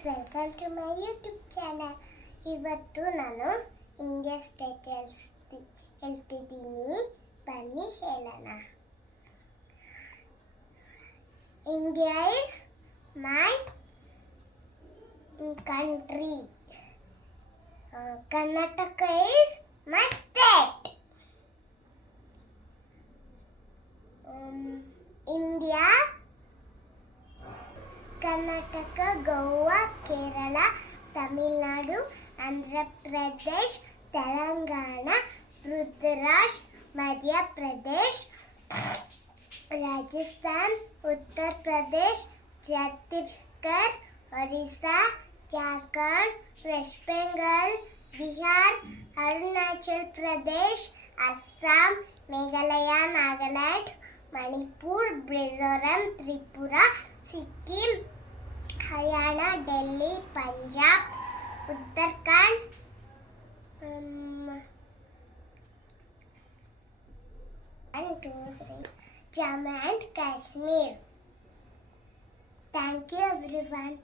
Friends, welcome to my YouTube channel. ಇವತ್ತು ನಾನು India state ಹೇಳ್ತಿದ್ದೀನಿ, ಬನ್ನಿ ಹೇಳೋಣ. India is my country. Karnataka is my state. India, Karnataka, Goa, Kerala, Tamil Nadu, Andhra Pradesh, Telangana, Rudraksh, Madhya Pradesh, Rajasthan, Uttar Pradesh, Chhattisgarh, Orissa, Jharkhand, West Bengal, Bihar, Arunachal Pradesh, Assam, Meghalaya, Nagaland, Manipur, Mizoram, Tripura, Sikkim, Haryana, Delhi, Punjab, Uttarakhand, Jammu and Kashmir. Thank you everyone.